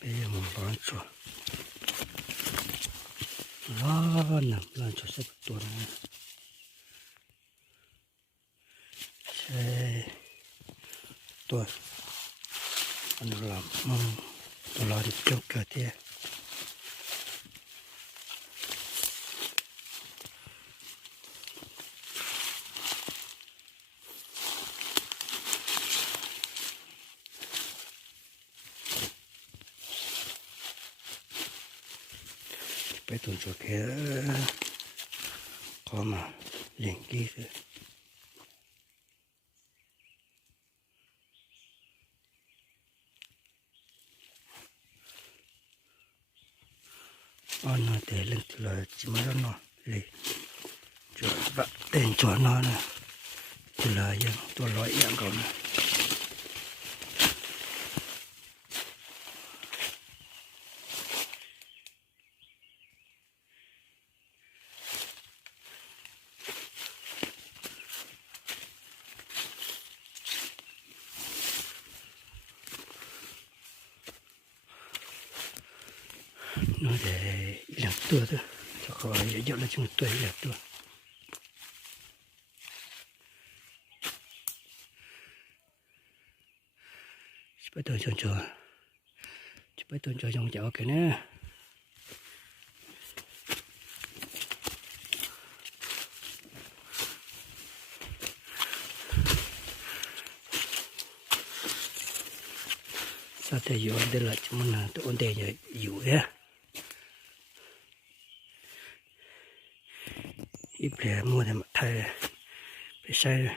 배에 뭐 런초 라나 런초 세부터네 또 오늘은 돌아리 뼈까지 bé tuần chỗ kia có mà liền kia nó để lên từ là chỉ mới nó liền chỗ bạn tên chỗ nó nè từ là dân tôi loại dạng còn nó để làm tua thôi cho khỏi dạo là chúng tôi làm tua bắt đầu cho trong chảo cái nè sao thế giờ đây là chúng mình là ổn định rồi dụ á ít lẻ mua thì mặt thay phải sai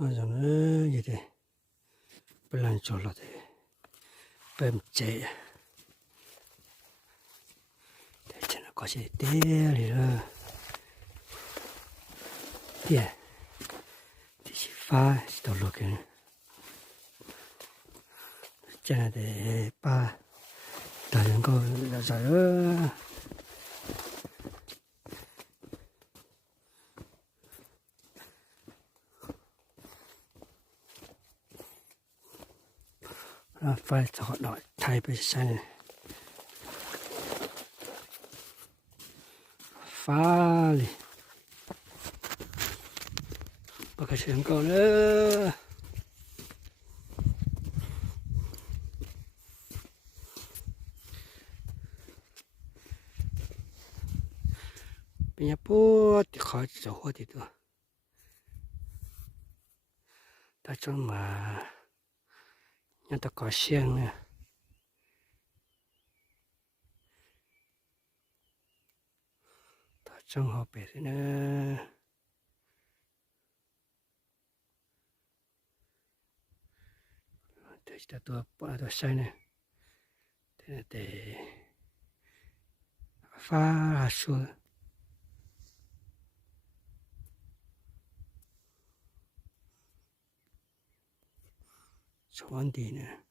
rồi nó gì thế bên làm cho là thế bên chế thế cho nó có gì té thì đó yeah thì chỉ pha chỉ đầu lục cái cho nên để ba đại nhân có là sao đó phải cho nó thay bây giờ này phá đi bắt cái chuyện câu nữa bây giờ bố thì khó cho hoa thì được ta cho mà nhà ta có xiên nè ta trong họ bể thế nữa để ta tua bỏ tua sai nè để phá xuống cho vấn đề nữa